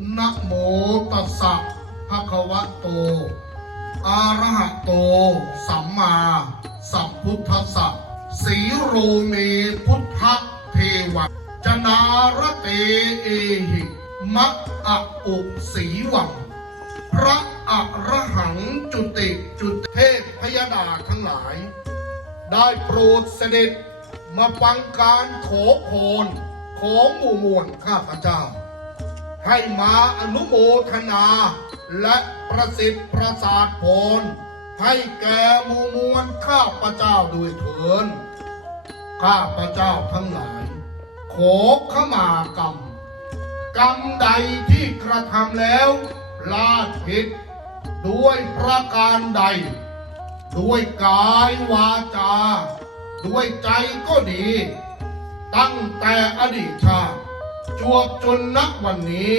นะโมตัสสะภะคะวะโต อะระหะโต สัมมาสัมพุทธัสสะสีโรเมพุทธเทวะจนารเตเอหิมะอะอุสีวัง พระอระหังจุติจุตเทพพยดาทั้งหลาย ได้โปรดเสด็จมาฟังการโขโพนของหมู่มวลข้าพเจ้า ให้มาอนุโมทนา และประสิทธิ์ประสาทผล ให้แก่มูมวลข้าพระเจ้าด้วยเถินข้าพระเจ้าทั้งหลาย ขอขมากรรม กรรมใดที่กระทำแล้วพลาดผิด ด้วยประการใด ด้วยกายวาจา ด้วยใจก็ดี ตั้งแต่อดีตชาติ จวบจนนักวันนี้